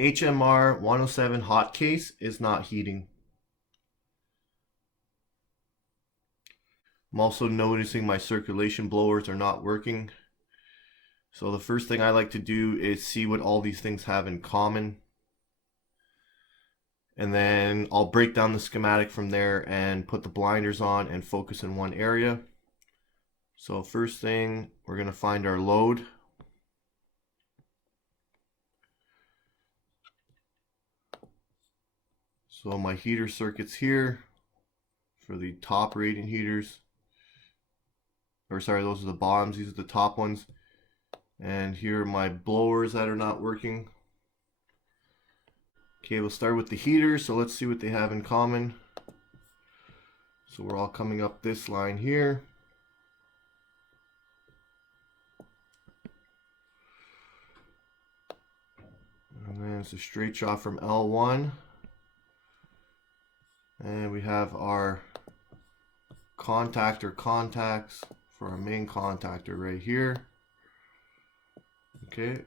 HMR 107 hot case is not heating. I'm also noticing my circulation blowers are not working. So the first thing I like to do is see what all these things have in common. And then I'll break down the schematic from there and put the blinders on and focus in one area. So first thing, we're going to find our load. So my heater circuit's here for the top radiant heaters. Or sorry, those are the bottoms, these are the top ones. And here are my blowers that are not working. Okay, we'll start with the heaters, so let's see what they have in common. So we're all coming up this line here. And then it's a straight shot from L1. And we have our contactor contacts for our main contactor right here. Okay,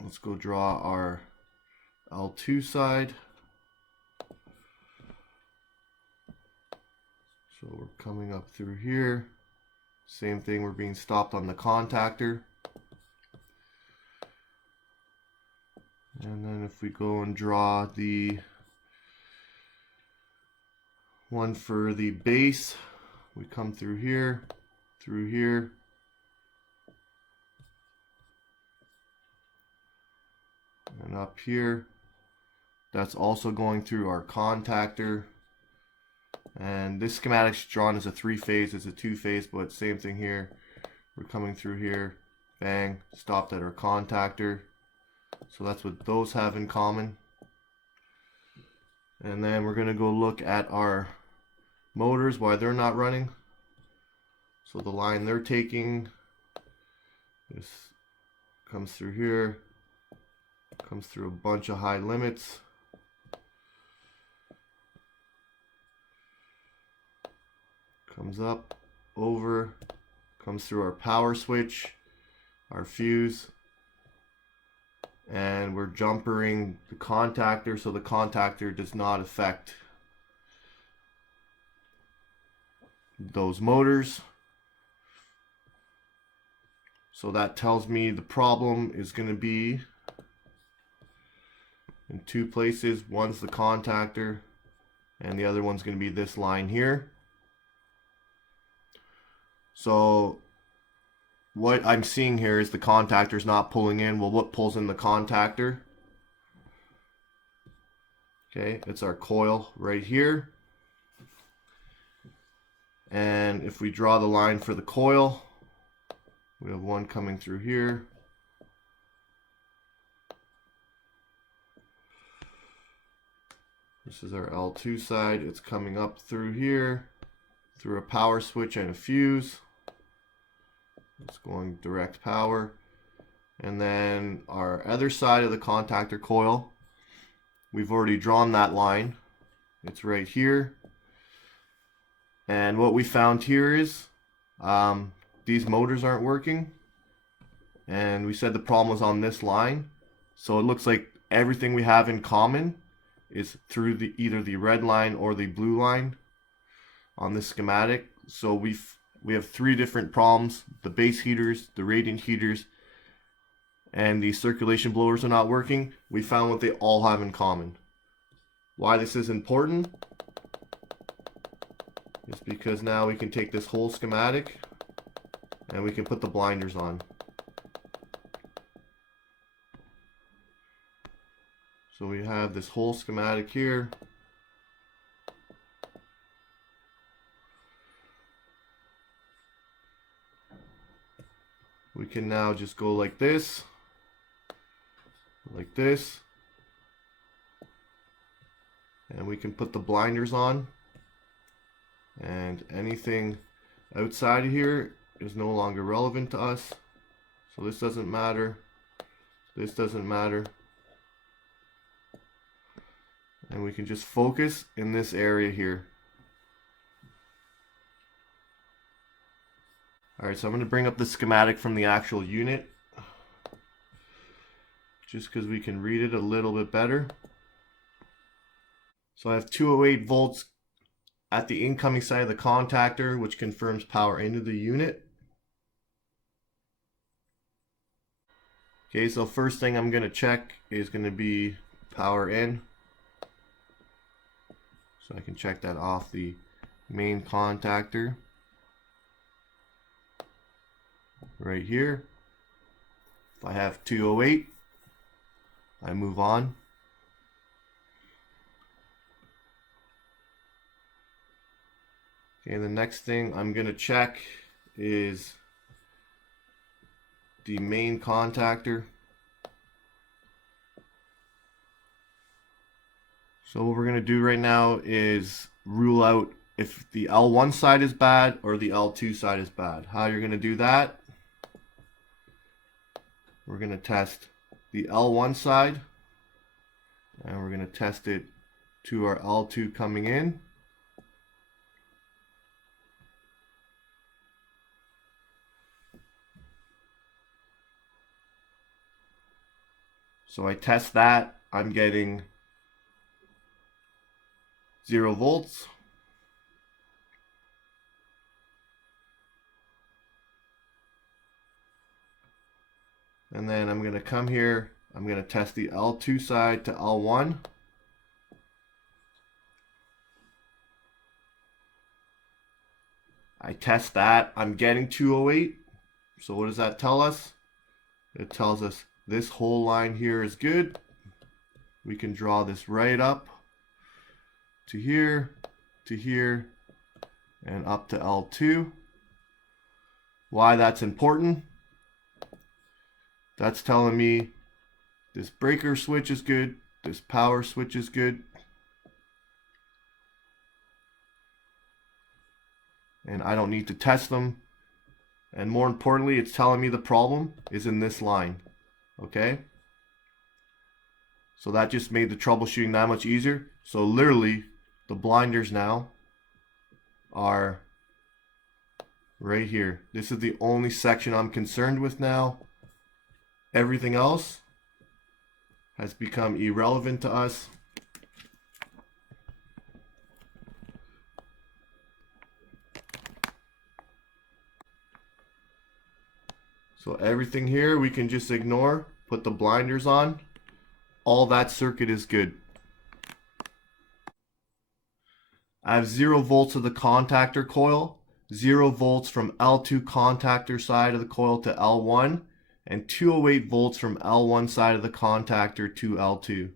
let's go draw our L2 side. So we're coming up through here. Same thing, we're being stopped on the contactor. And then if we go and draw the one for the base, we come through here, and up here. That's also going through our contactor. And this schematic's drawn as a 3-phase, it's a 2-phase, but same thing here. We're coming through here, bang, stopped at our contactor. So that's what those have in common. And then we're going to go look at our motors, why they're not running. So the line they're taking, this comes through here, comes through a bunch of high limits. Comes up, over, comes through our power switch, our fuse, and we're jumpering the contactor, so the contactor does not affect those motors. So that tells me the problem is going to be in two places. One's the contactor and the other one's going to be this line here. So what I'm seeing here is the contactor's not pulling in. Well, what pulls in the contactor? Okay, it's our coil right here. And if we draw the line for the coil, we have one coming through here. This is our L2 side. It's coming up through here, through a power switch and a fuse. It's going direct power. And then our other side of the contactor coil, we've already drawn that line. It's right here. And what we found here is these motors aren't working. And we said the problem was on this line. So it looks like everything we have in common is through either the red line or the blue line on this schematic. So we have three different problems: the base heaters, the radiant heaters, and the circulation blowers are not working. We found what they all have in common. Why this is important is because now we can take this whole schematic and we can put the blinders on. So we have this whole schematic here. We can now just go like this, and we can put the blinders on, and anything outside of here is no longer relevant to us. So this doesn't matter, this doesn't matter, and we can just focus in this area here. Alright, so I'm going to bring up the schematic from the actual unit just because we can read it a little bit better. So I have 208 volts at the incoming side of the contactor, which confirms power into the unit. Okay, so first thing I'm going to check is going to be power in. So I can check that off the main contactor right here. If I have 208, I move on. Okay, the next thing I'm going to check is the main contactor. So what we're going to do right now is rule out if the L1 side is bad or the L2 side is bad. How you're going to do that? We're going to test the L1 side, and we're going to test it to our L2 coming in. So I test that, I'm getting 0 volts. And then I'm going to come here, I'm going to test the L2 side to L1. I test that, I'm getting 208. So what does that tell us? It tells us this whole line here is good. We can draw this right up to here, and up to L2. Why that's important? That's telling me this breaker switch is good, this power switch is good, and I don't need to test them. And more importantly, it's telling me the problem is in this line. Okay? So that just made the troubleshooting that much easier. So literally, the blinders now are right here. This is the only section I'm concerned with now. Everything else has become irrelevant to us. So everything here we can just ignore, put the blinders on. All that circuit is good. I have 0 volts of the contactor coil, 0 volts from L2 contactor side of the coil to L1, and 208 volts from L1 side of the contactor to L2.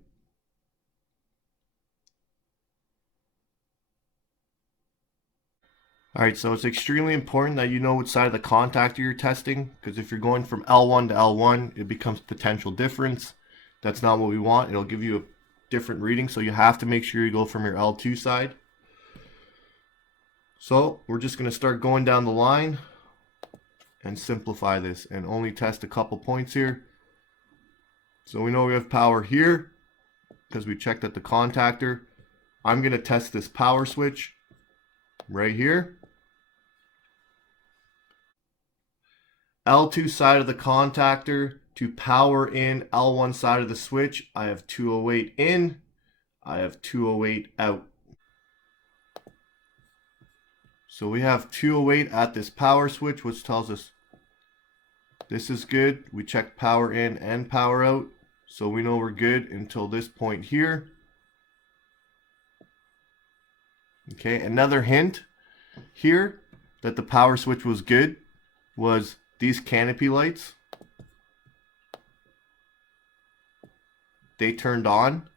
Alright, so it's extremely important that you know which side of the contactor you're testing, because if you're going from L1 to L1, it becomes potential difference. That's not what we want. It'll give you a different reading, so you have to make sure you go from your L2 side. So we're just going to start going down the line and simplify this and only test a couple points here. So we know we have power here because we checked at the contactor. I'm going to test this power switch right here. L2 side of the contactor to power in L1 side of the switch, I have 208 in, I have 208 out. So we have 208 at this power switch, which tells us this is good. We checked power in and power out, so we know we're good until this point here. Okay, another hint here that the power switch was good was these canopy lights. They turned on.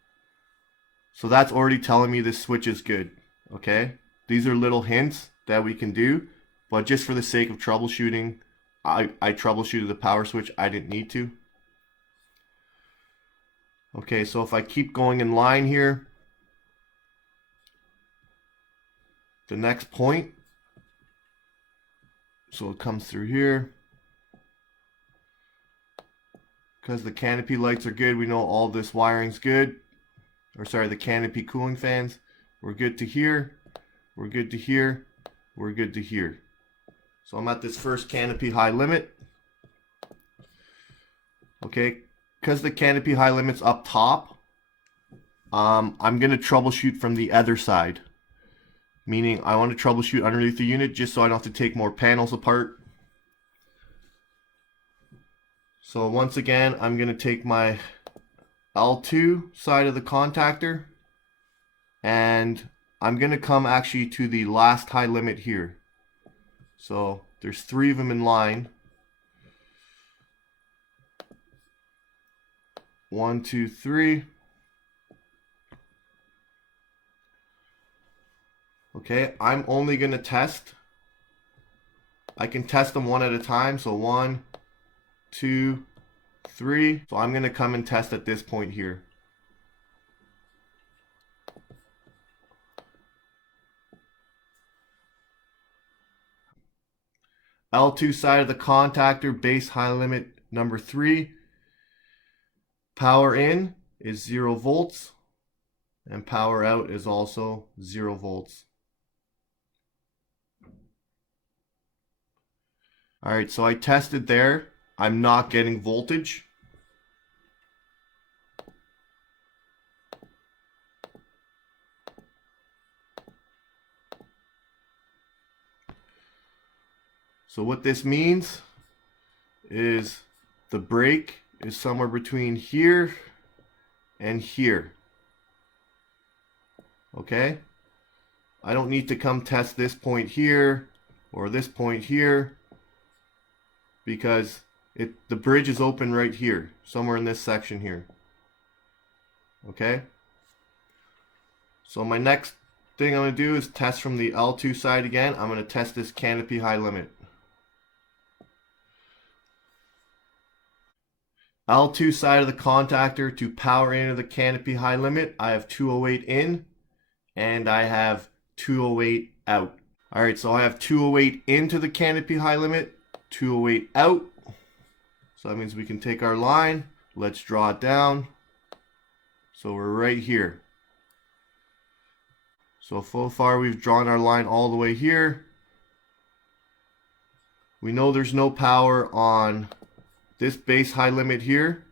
So that's already telling me this switch is good. Okay, these are little hints that we can do, but just for the sake of troubleshooting, I troubleshooted the power switch. I didn't need to. Okay, so if I keep going in line here, the next point, so it comes through here. Because the canopy lights are good, we know all this wiring's good. Or sorry, the canopy cooling fans. We're good to here. We're good to here. We're good to here. So I'm at this first canopy high limit. Okay, because the canopy high limit's up top, I'm going to troubleshoot from the other side. Meaning I want to troubleshoot underneath the unit just so I don't have to take more panels apart. So once again, I'm going to take my L2 side of the contactor and I'm going to come actually to the last high limit here. So there's 3 of them in line. 1, 2, 3. Okay, I'm only going to test. I can test them one at a time. So 1, 2, 3. So I'm going to come and test at this point here. L2 side of the contactor, base high limit number 3. Power in is 0 volts. And power out is also 0 volts. Alright, so I tested there. I'm not getting voltage. So what this means is the break is somewhere between here and here. Okay? I don't need to come test this point here or this point here because the bridge is open right here, somewhere in this section here. Okay? So my next thing I'm going to do is test from the L2 side again. I'm going to test this canopy high limit. L2 side of the contactor to power into the canopy high limit, I have 208 in and I have 208 out. Alright, so I have 208 into the canopy high limit, 208 out. So that means we can take our line, let's draw it down. So we're right here. So far we've drawn our line all the way here. We know there's no power on this base high limit here.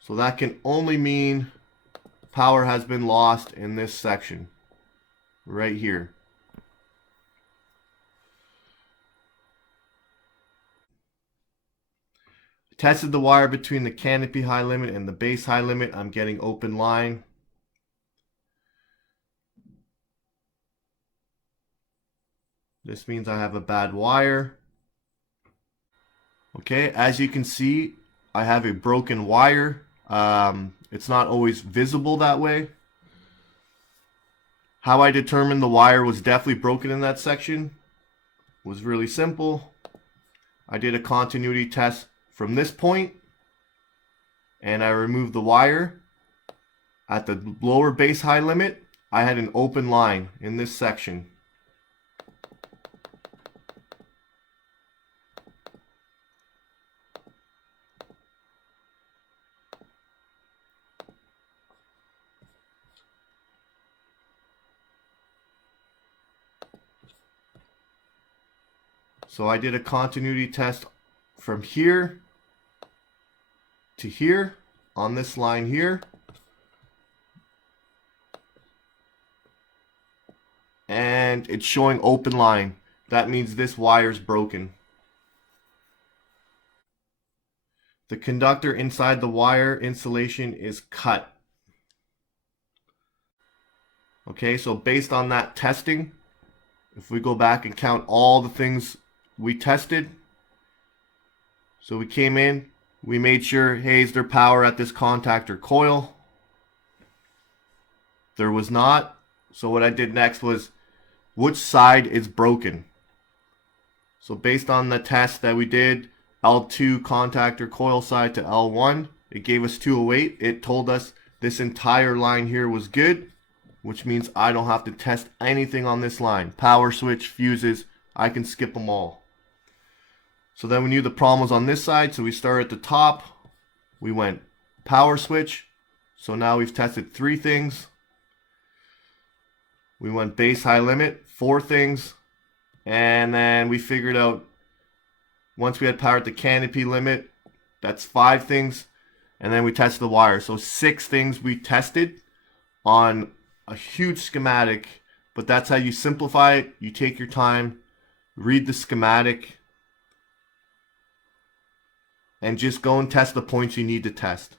So that can only mean power has been lost in this section right here. Tested the wire between the canopy high limit and the base high limit. I'm getting open line. This means I have a bad wire. Okay, as you can see, I have a broken wire. It's not always visible that way. How I determined the wire was definitely broken in that section was really simple. I did a continuity test from this point and I removed the wire. At the lower base high limit, I had an open line in this section. So I did a continuity test from here to here on this line here. And it's showing open line. That means this wire is broken. The conductor inside the wire insulation is cut. Okay, so based on that testing, if we go back and count all the things we tested, so we came in, we made sure, hey, is there power at this contactor coil? There was not. So what I did next was, which side is broken? So based on the test that we did, L2 contactor coil side to L1, it gave us 208. It told us this entire line here was good, which means I don't have to test anything on this line. Power switch, fuses, I can skip them all. So then we knew the problem was on this side, so we started at the top. We went power switch. So now we've tested 3 things. We went base high limit, 4 things. And then we figured out once we had power at the canopy limit, That's 5 things. And then we tested the wire. So 6 things we tested on a huge schematic. But that's how you simplify it. You take your time, read the schematic, and just go and test the points you need to test.